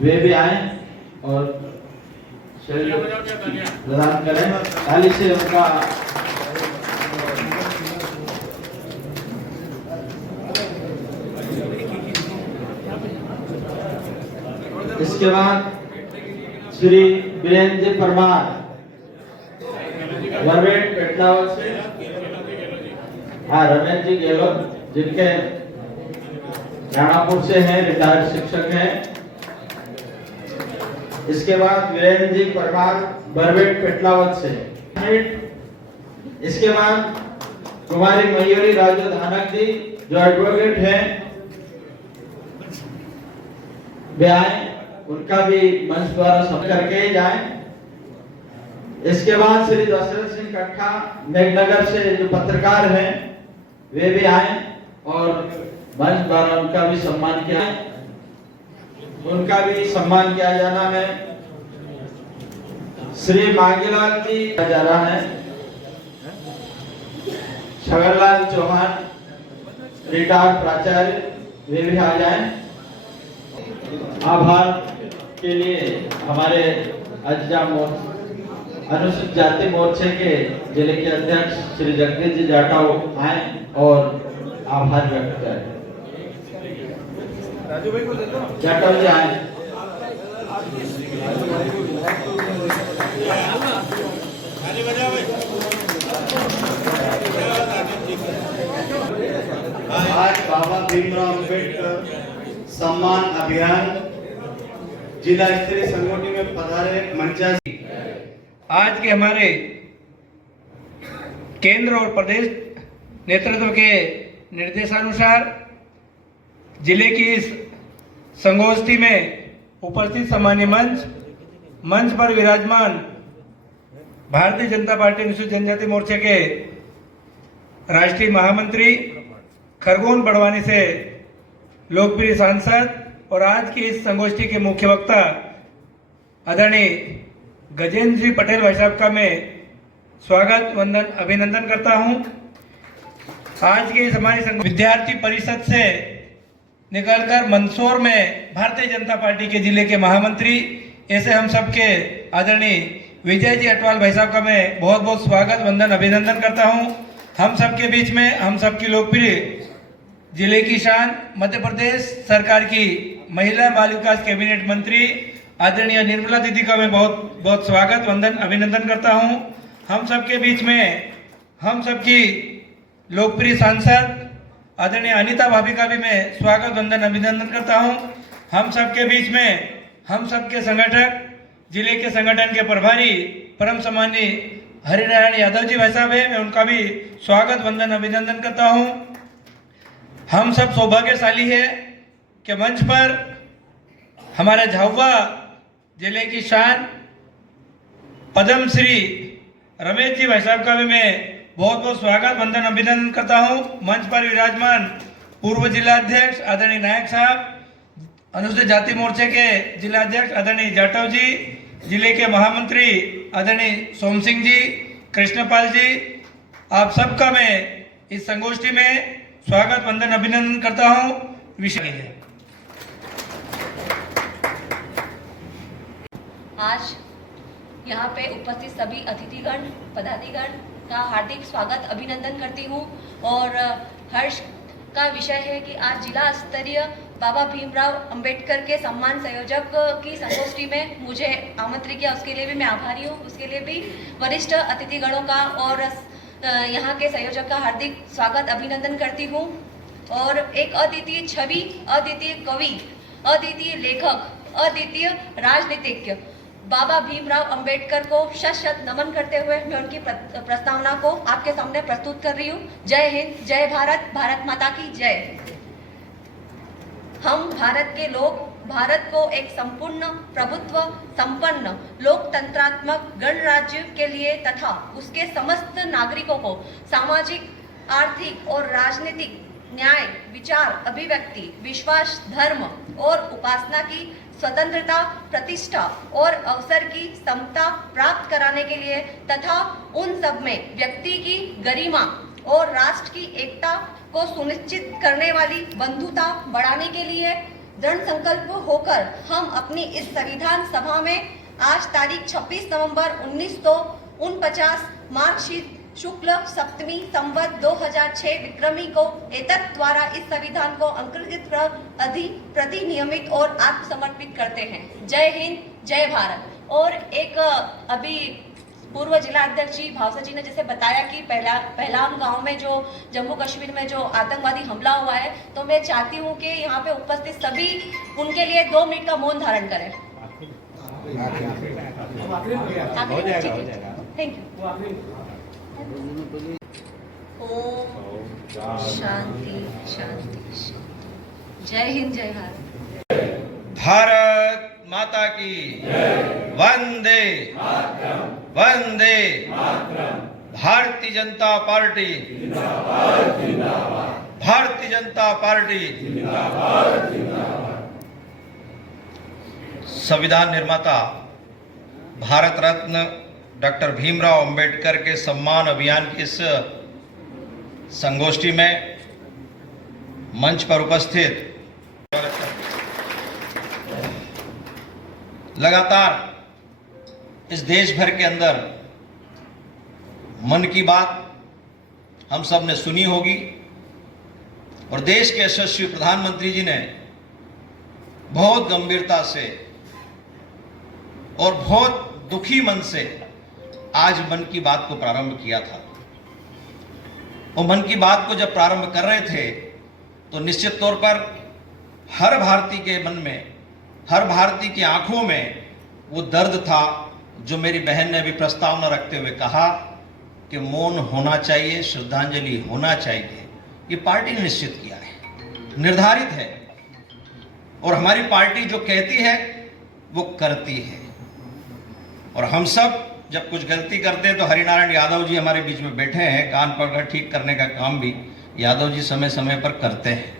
वे भी आए और प्रदान करें। ताली से उनका इसके बाद श्री वीरेंद्र जी परमार वर्वेट पेटलावल से, हाँ रमेश जी गहलोत जिनके राणापुर से हैं, रिटायर्ड शिक्षक हैं। इसके बाद वीरेंद्र जी परमार बरवेट पेटलावत से। इसके बाद कुमारी मयूरी राजू धानक जी जो एडवोकेट हैं वे आए, उनका भी मंच द्वारा सब करके जाएं। इसके बाद श्री दशरथ सिंह कट्ठा मेघनगर से जो पत्रकार हैं वे भी आए और मंच द्वारा उनका भी सम्मान किया, उनका भी सम्मान किया जाना है। श्री मांगीलाल जी जा रहा है, छगनलाल चौहान रिटायर्ड प्राचार्य वे भी आ जाएं। आभार के लिए हमारे अज्जा अनुसूचित जाति मोर्चे के जिले के अध्यक्ष श्री जगदीश जी जाटव आए और आभार व्यक्त करें। राजू भाई को दे दो, जाटव जी आए। आज बाबा भीमराव अम्बेडकर सम्मान अभियान जिला स्तरीय संगठन में पधारे मंचासी। आज के हमारे केंद्र और प्रदेश नेतृत्व के निर्देशानुसार जिले की इस संगोष्ठी में उपस्थित सम्मानीय मंच पर विराजमान भारतीय जनता पार्टी अनुसूचित जनजाति मोर्चे के राष्ट्रीय महामंत्री खरगोन बड़वानी से लोकप्रिय सांसद और आज की इस संगोष्ठी के मुख्य वक्ता आदरणीय गजेंद्र जी पटेल भाई साहब का मैं स्वागत वंदन अभिनंदन करता हूं। आज के इस हमारी विद्यार्थी परिषद से निकलकर मंदसौर में भारतीय जनता पार्टी के जिले के महामंत्री ऐसे हम सबके आदरणीय विजय जी अटवाल भाई साहब का मैं बहुत बहुत स्वागत वंदन अभिनंदन करता हूं। हम सबके बीच में हम सबकी लोकप्रिय जिले की शान मध्य प्रदेश सरकार की महिला बाल विकास कैबिनेट मंत्री आदरणीय निर्मला दीदी का मैं बहुत बहुत स्वागत वंदन अभिनंदन करता हूं। हम सबके बीच में हम सबकी लोकप्रिय सांसद आदरणीय अनीता भाभी का भी मैं स्वागत वंदन अभिनंदन करता हूं। हम सबके बीच में हम सबके संगठक जिले के संगठन के प्रभारी परम सम्मानीय हरिनारायण यादव जी भाई साहब है, मैं उनका भी स्वागत वंदन अभिनंदन करता हूं। हम सब सौभाग्यशाली है कि मंच पर हमारे झाबुआ जिले की शान पद्मश्री रमेश जी भाई साहब का भी मैं बहुत बहुत स्वागत वंदन अभिनंदन करता हूं। मंच पर विराजमान पूर्व जिलाध्यक्ष आदरणीय नायक साहब, अनुसूचित जाति मोर्चे के जिलाध्यक्ष आदरणीय जाटव जी, जिले के महामंत्री आदरणीय सोम सिंह जी, कृष्णपाल जी, आप सबका मैं इस संगोष्ठी में स्वागत वंदन अभिनंदन करता हूं। विषय है आज यहाँ पे उपस्थित सभी अतिथिगण पदाधिगण का हार्दिक स्वागत अभिनंदन करती हूँ और हर्ष का विषय है कि आज जिला स्तरीय बाबा भीमराव अंबेडकर के सम्मान संयोजक की संगोष्ठी में मुझे आमंत्रित किया, उसके लिए भी मैं आभारी हूँ। उसके लिए भी वरिष्ठ अतिथिगणों का और यहाँ के संयोजक का हार्दिक स्वागत अभिनंदन करती हूँ। और एक अद्वितीय छवि, अद्वितीय कवि, अद्वितीय लेखक, अद्वितीय राजनीतिज्ञ बाबा भीमराव अंबेडकर को शत शत नमन करते हुए मैं उनकी प्रस्तावना को आपके सामने प्रस्तुत कर रही हूँ। जय हिंद, जय भारत, भारत माता की जय। हम भारत के लोग भारत को एक संपूर्ण प्रभुत्व संपन्न लोकतंत्रात्मक गणराज्य के लिए तथा उसके समस्त नागरिकों को सामाजिक, आर्थिक और राजनीतिक न्याय, विचार, अभिव्यक्ति, विश्वास, धर्म और उपासना की स्वतंत्रता, प्रतिष्ठा और अवसर की समता प्राप्त कराने के लिए तथा उन सब में व्यक्ति की गरिमा और राष्ट्र की एकता को सुनिश्चित करने वाली बंधुता बढ़ाने के लिए दृढ़ संकल्प होकर हम अपनी इस संविधान सभा में आज तारीख 26 नवंबर 1949 मार्गशीर्ष शुक्ल सप्तमी संवत 2006 विक्रमी को एतत् द्वारा इस संविधान को अंकित प्रति नियमित और आत्मसमर्पित करते हैं। जय हिंद, जय भारत। और एक अभी पूर्व जिला अध्यक्ष जी भावसा जी ने जैसे बताया कि पहलाम गांव में जो जम्मू कश्मीर में जो आतंकवादी हमला हुआ है, तो मैं चाहती हूं कि यहाँ पे उपस्थित सभी उनके लिए 2 मिनट का मौन धारण करें। Thank you. ओम शांति शांति। जय हिंद, जय भारत। भारत माता की वंदे वंदे। Bharatiya Janata party, Bharatiya Janata party. संविधान निर्माता भारत रत्न डॉक्टर भीमराव अंबेडकर के सम्मान अभियान की इस संगोष्ठी में मंच पर उपस्थित लगातार इस देश भर के अंदर मन की बात हम सब ने सुनी होगी और देश के यशस्वी प्रधानमंत्री जी ने बहुत गंभीरता से और बहुत दुखी मन से आज मन की बात को प्रारंभ किया था। और मन की बात को जब प्रारंभ कर रहे थे तो निश्चित तौर पर हर भारतीय के मन में, हर भारतीय की आंखों में वो दर्द था जो मेरी बहन ने अभी प्रस्तावना रखते हुए कहा कि मौन होना चाहिए, श्रद्धांजलि होना चाहिए। ये पार्टी ने निश्चित किया है, निर्धारित है, और हमारी पार्टी जो कहती है वो करती है। और हम सब जब कुछ गलती करते हैं तो हरिनारायण यादव जी हमारे बीच में बैठे हैं, कान पकड़ ठीक करने का काम भी यादव जी समय समय पर करते हैं।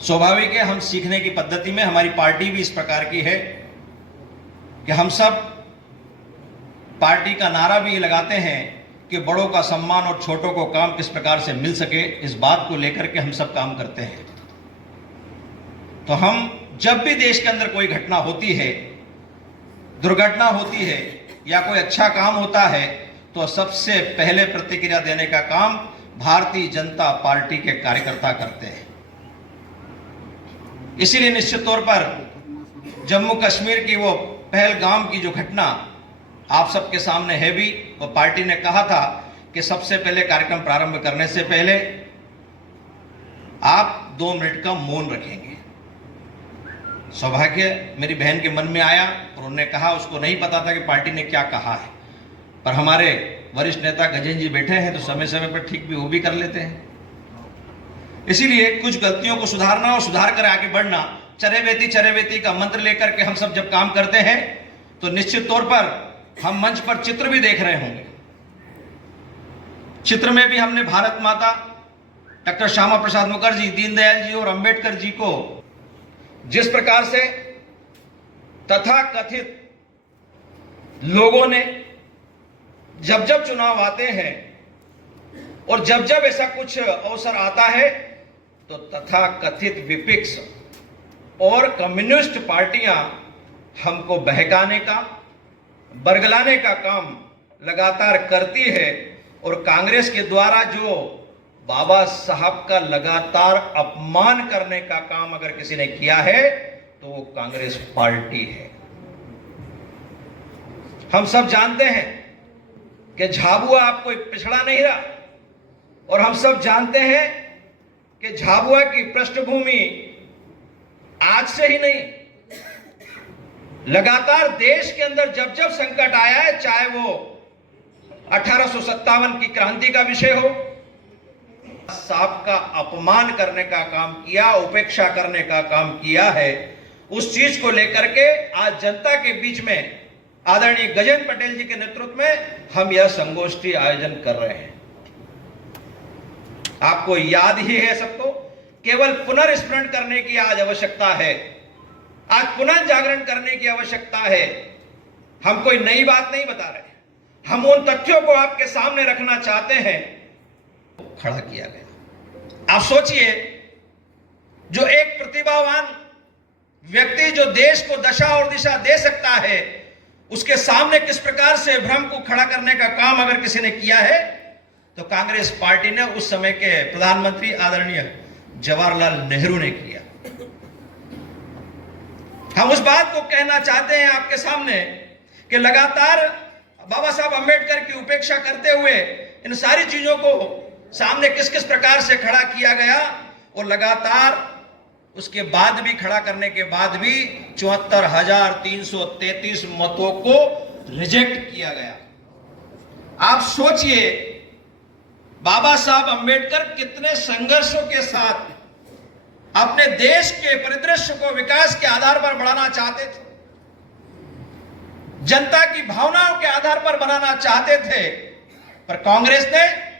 स्वाभाविक है, हम सीखने की पद्धति में हमारी पार्टी भी इस प्रकार की है कि हम सब पार्टी का नारा भी लगाते हैं कि बड़ों का सम्मान और छोटों को काम किस प्रकार से मिल सके, इस बात को लेकर के हम सब काम करते हैं। तो हम जब भी देश के अंदर कोई घटना होती है, दुर्घटना होती है या कोई अच्छा काम होता है, तो सबसे पहले प्रतिक्रिया देने का काम भारतीय जनता पार्टी के कार्यकर्ता करते हैं। इसीलिए निश्चित तौर पर जम्मू कश्मीर की वो पहलगाम की जो घटना आप सबके सामने है भी, वो पार्टी ने कहा था कि सबसे पहले कार्यक्रम प्रारंभ करने से पहले आप 2 मिनट का मौन रखेंगे। सौभाग्य मेरी बहन के मन में आया और उन्होंने कहा, उसको नहीं पता था कि पार्टी ने क्या कहा है, पर हमारे वरिष्ठ नेता गजेंद्र जी बैठे हैं तो समय समय पर ठीक भी वो भी कर लेते हैं। इसीलिए कुछ गलतियों को सुधारना और सुधार कर आगे बढ़ना, चरेवेती का मंत्र लेकर के हम सब जब काम करते हैं तो निश्चित तौर पर हम मंच पर चित्र भी देख रहे होंगे। चित्र में भी हमने भारत माता, डॉक्टर श्यामा प्रसाद मुखर्जी, दीनदयाल जी और अंबेडकर जी को जिस प्रकार से तथाकथित लोगों ने जब जब चुनाव आते हैं और जब जब ऐसा कुछ अवसर आता है तो तथाकथित विपक्ष और कम्युनिस्ट पार्टियां हमको बहकाने का, बरगलाने का काम लगातार करती है। और कांग्रेस के द्वारा जो बाबा साहब का लगातार अपमान करने का काम अगर किसी ने किया है तो वो कांग्रेस पार्टी है। हम सब जानते हैं कि झाबुआ आपको पिछड़ा नहीं रहा, और हम सब जानते हैं कि झाबुआ की पृष्ठभूमि आज से ही नहीं, लगातार देश के अंदर जब जब संकट आया है, चाहे वो 1857 की क्रांति का विषय हो, साहब का अपमान करने का काम किया, उपेक्षा करने का काम किया है। उस चीज को लेकर के आज जनता के बीच में आदरणीय गजेंद्र पटेल जी के नेतृत्व में हम यह संगोष्ठी आयोजन कर रहे हैं। आपको याद ही है सबको, केवल पुनर्स्मरण करने की आज आवश्यकता है, आज पुनः जागरण करने की आवश्यकता है। हम कोई नई बात नहीं बता रहे, हम उन तथ्यों को आपके सामने रखना चाहते हैं। खड़ा किया गया। आप सोचिए जो एक प्रतिभावान व्यक्ति जो देश को दशा और दिशा दे सकता है, उसके सामने किस प्रकार से भ्रम को खड़ा करने का काम अगर किसी ने किया है तो कांग्रेस पार्टी ने उस समय के प्रधानमंत्री आदरणीय जवाहरलाल नेहरू ने किया। हम उस बात को कहना चाहते हैं आपके सामने कि लगातार बाबा साहब अंबेडकर की उपेक्षा करते हुए इन सारी चीजों को सामने किस किस प्रकार से खड़ा किया गया और लगातार उसके बाद भी खड़ा करने के बाद भी 74,333 मतों को रिजेक्ट किया गया। आप सोचिए बाबा साहब अंबेडकर कितने संघर्षों के साथ अपने देश के परिदृश्य को विकास के आधार पर बढ़ाना चाहते थे, जनता की भावनाओं के आधार पर बनाना चाहते थे, पर कांग्रेस ने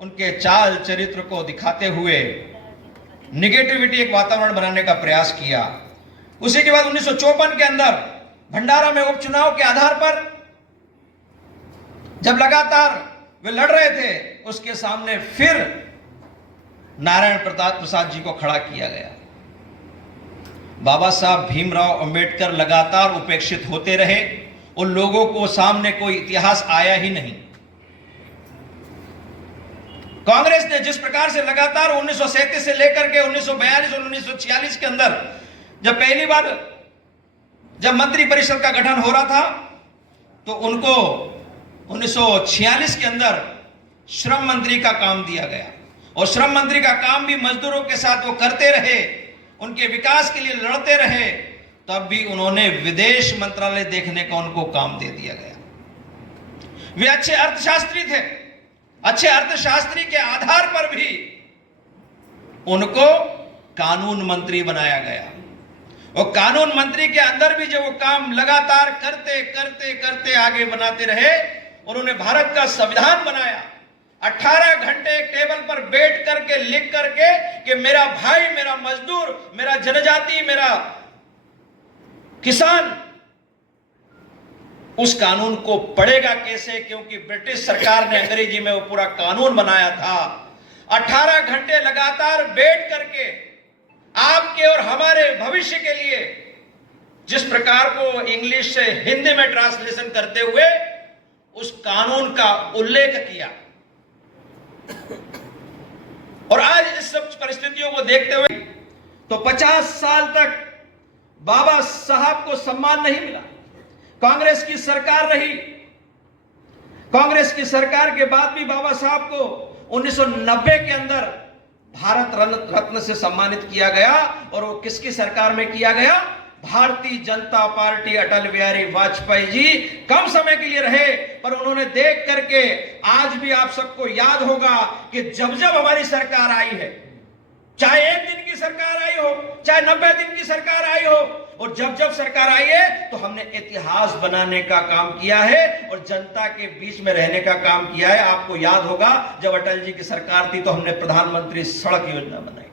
उनके चाल चरित्र को दिखाते हुए निगेटिविटी एक वातावरण बनाने का प्रयास किया। उसी के बाद 1954 के अंदर भंडारा में उपचुनाव के आधार पर जब लगातार वे लड़ रहे थे, उसके सामने फिर नारायण प्रसाद जी को खड़ा किया गया। बाबा साहब भीमराव अंबेडकर लगातार उपेक्षित होते रहे, उन लोगों को सामने कोई इतिहास आया ही नहीं। कांग्रेस ने जिस प्रकार से लगातार 1937 से लेकर के 1942 और 1946 के अंदर जब पहली बार जब मंत्री परिषद का गठन हो रहा था तो उनको 1946 के अंदर श्रम मंत्री का काम दिया गया और श्रम मंत्री का काम भी मजदूरों के साथ वो करते रहे, उनके विकास के लिए लड़ते रहे, तब भी उन्होंने विदेश मंत्रालय देखने का उनको काम दे दिया गया। वे अच्छे अर्थशास्त्री थे, अच्छे अर्थशास्त्री के आधार पर भी उनको कानून मंत्री बनाया गया और कानून मंत्री के अंदर भी जब वो काम लगातार करते करते करते आगे बनाते रहे, उन्होंने भारत का संविधान बनाया। 18 घंटे एक टेबल पर बैठ करके लिख करके कि मेरा भाई, मेरा मजदूर, मेरा जनजाति, मेरा किसान उस कानून को पढ़ेगा कैसे, क्योंकि ब्रिटिश सरकार ने अंग्रेजी में वो पूरा कानून बनाया था। 18 घंटे लगातार बैठ करके आपके और हमारे भविष्य के लिए जिस प्रकार को इंग्लिश से हिंदी में ट्रांसलेशन करते हुए उस कानून का उल्लेख किया। और आज इस सब परिस्थितियों को देखते हुए तो 50 साल तक बाबा साहब को सम्मान नहीं मिला। कांग्रेस की सरकार रही, कांग्रेस की सरकार के बाद भी बाबा साहब को 1990 के अंदर भारत रत्न से सम्मानित किया गया। और वो किसकी सरकार में किया गया? भारतीय जनता पार्टी, अटल बिहारी वाजपेयी जी कम समय के लिए रहे, पर उन्होंने देख करके आज भी आप सबको याद होगा कि जब जब हमारी सरकार आई है, चाहे 1 दिन की सरकार आई हो, चाहे 90 दिन की सरकार आई हो, और जब जब सरकार आई है तो हमने इतिहास बनाने का काम किया है और जनता के बीच में रहने का काम किया है। आपको याद होगा जब अटल जी की सरकार थी तो हमने प्रधानमंत्री सड़क योजना बनाई।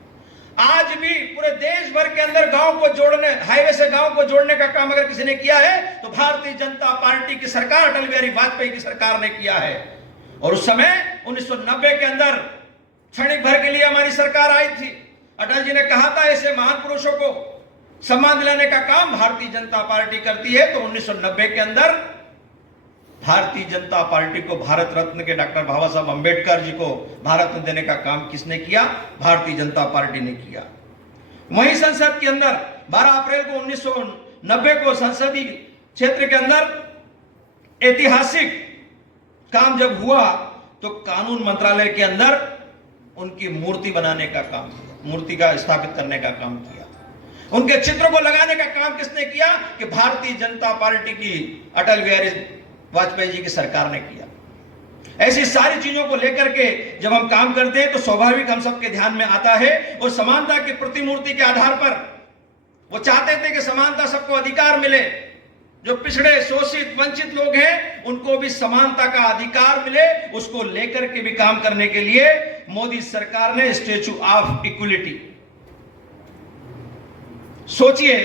आज भी पूरे देश भर के अंदर गांव को जोड़ने, हाईवे से गांव को जोड़ने का काम अगर किसी ने किया है तो भारतीय जनता पार्टी की सरकार, अटल बिहारी वाजपेयी की सरकार ने किया है। और उस समय 1990 के अंदर क्षणिक भर के लिए हमारी सरकार आई थी। अटल जी ने कहा था ऐसे महान पुरुषों को सम्मान दिलाने का काम भारतीय जनता पार्टी करती है। तो 1990 के अंदर भारतीय जनता पार्टी को भारत रत्न के डॉक्टर बाबा साहब अंबेडकर जी को भारत रत्न देने का काम किसने किया? भारतीय जनता पार्टी ने किया। वहीं संसद के अंदर 12 अप्रैल को 1990 को संसदीय क्षेत्र के अंदर ऐतिहासिक काम जब हुआ तो कानून मंत्रालय के अंदर उनकी मूर्ति बनाने का काम किया, मूर्ति का स्थापित करने का काम किया। उनके चित्रों को लगाने का काम किसने किया? कि भारतीय जनता पार्टी की अटल बिहारी वाजपेयी जी की सरकार ने किया। ऐसी सारी चीजों को लेकर के जब हम काम करते हैं तो स्वाभाविक हम सबके ध्यान में आता है। और समानता की प्रतिमूर्ति के आधार पर वो चाहते थे कि समानता, सबको अधिकार मिले, जो पिछड़े, शोषित, वंचित लोग हैं उनको भी समानता का अधिकार मिले। उसको लेकर के भी काम करने के लिए मोदी सरकार ने स्टैच्यू ऑफ इक्वलिटी, सोचिए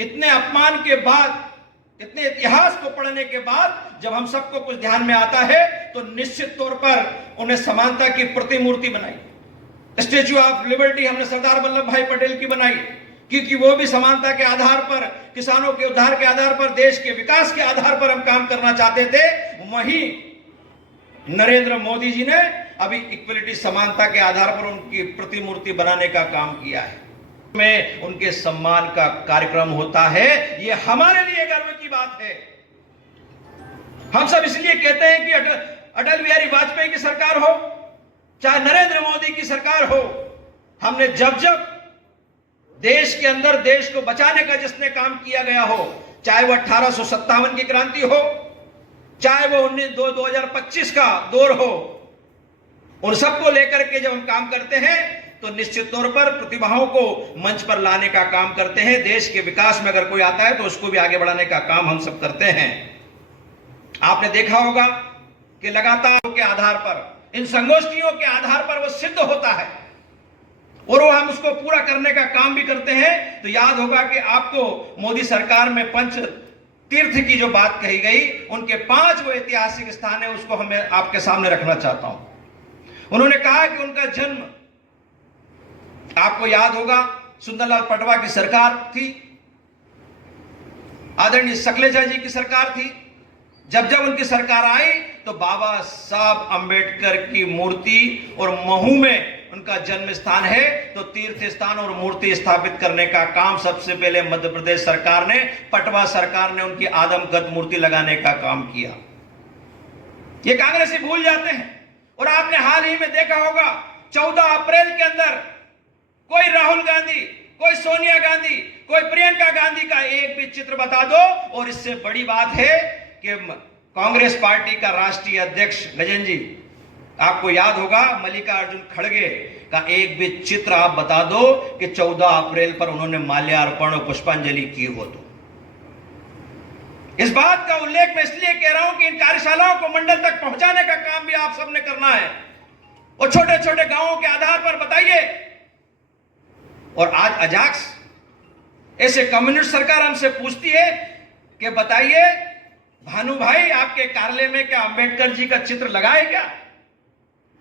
इतने अपमान के बाद, इतने इतिहास को पढ़ने के बाद जब हम सबको कुछ ध्यान में आता है तो निश्चित तौर पर उन्हें समानता की प्रतिमूर्ति बनाई। स्टेच्यू ऑफ लिबर्टी हमने सरदार वल्लभ भाई पटेल की बनाई, क्योंकि वो भी समानता के आधार पर, किसानों के उद्धार के आधार पर, देश के विकास के आधार पर हम काम करना चाहते थे। वहीं नरेंद्र मोदी जी ने अभी इक्वलिटी, समानता के आधार पर उनकी प्रतिमूर्ति बनाने का काम किया है। में उनके सम्मान का कार्यक्रम होता है, ये हमारे लिए गर्व की बात है। हम सब इसलिए कहते हैं कि अटल बिहारी वाजपेयी की सरकार हो, चाहे नरेंद्र मोदी की सरकार हो, हमने जब जब देश के अंदर देश को बचाने का जिसने काम किया गया हो, चाहे वो 1857 की क्रांति हो, चाहे वो 2025 का दौर हो, उन सबको लेकर के जब हम काम करते हैं तो निश्चित तौर पर प्रतिभाओं को मंच पर लाने का काम करते हैं। देश के विकास में अगर कोई आता है तो उसको भी आगे बढ़ाने का काम हम सब करते हैं। आपने देखा होगा कि लगातार के आधार पर, इन संगोष्ठियों के आधार पर वो सिद्ध होता है और वो हम उसको पूरा करने का काम भी करते हैं। तो याद होगा कि आपको मोदी सरकार में पंच तीर्थ की जो बात कही गई, उनके 5 वो ऐतिहासिक स्थान है, उसको हमें आपके सामने रखना चाहता हूं। उन्होंने कहा कि उनका जन्म, आपको याद होगा सुंदरलाल पटवा की सरकार थी, आदरणीय सकलेचा जी की सरकार थी। जब जब उनकी सरकार आई तो बाबा साहब अंबेडकर की मूर्ति, और महू में उनका जन्म स्थान है, तो तीर्थ स्थान और मूर्ति स्थापित करने का काम सबसे पहले मध्य प्रदेश सरकार ने, पटवा सरकार ने उनकी आदमकद मूर्ति लगाने का काम किया। ये कांग्रेसी भूल जाते हैं। और आपने हाल ही में देखा होगा 14 अप्रैल के अंदर कोई राहुल गांधी, कोई सोनिया गांधी, कोई प्रियंका गांधी का एक भी चित्र बता दो। और इससे बड़ी बात है कि कांग्रेस पार्टी का राष्ट्रीय अध्यक्ष गजेंद्र जी, आपको याद होगा मल्लिकार्जुन खड़गे का एक भी चित्र आप बता दो कि 14 अप्रैल पर उन्होंने माल्यार्पण और पुष्पांजलि की हो। तो इस बात का उल्लेख मैं इसलिए कह रहा हूं कि इन कार्यशालाओं को मंडल तक पहुंचाने का काम भी आप सबने करना है और छोटे छोटे गांवों के आधार पर बताइए। और आज अजाक्स ऐसे कम्युनिस्ट सरकार हमसे पूछती है कि बताइए भानु भाई, आपके कार्यालय में क्या अंबेडकर जी का चित्र लगाए क्या?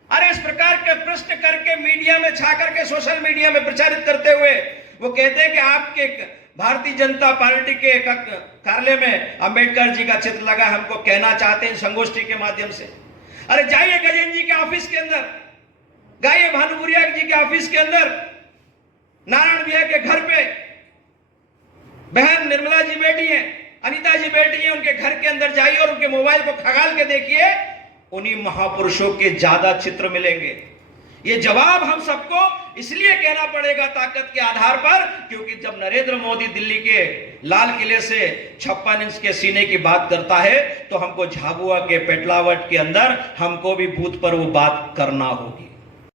अरे इस प्रकार के प्रश्न करके मीडिया में छा करके, सोशल मीडिया में प्रचारित करते हुए वो कहते हैं कि आपके भारतीय जनता पार्टी के कार्यालय में अंबेडकर जी का चित्र लगा। हमको कहना चाहते हैं संगोष्ठी के माध्यम से, अरे जाइए गजेंद्र जी के ऑफिस के अंदर, जाइए भानुपुरिया जी के ऑफिस के अंदर, नारायण भैया के घर पे बहन निर्मला जी बैठी हैं, अनीता जी बैठी हैं, उनके घर के अंदर जाइए और उनके मोबाइल को खगाल के देखिए, उन्हीं महापुरुषों के ज्यादा चित्र मिलेंगे। ये जवाब हम सबको इसलिए कहना पड़ेगा ताकत के आधार पर, क्योंकि जब नरेंद्र मोदी दिल्ली के लाल किले से 56 इंच के सीने की बात करता है तो हमको झाबुआ के पेटलावट के अंदर हमको भी बूथ पर वो बात करना होगी।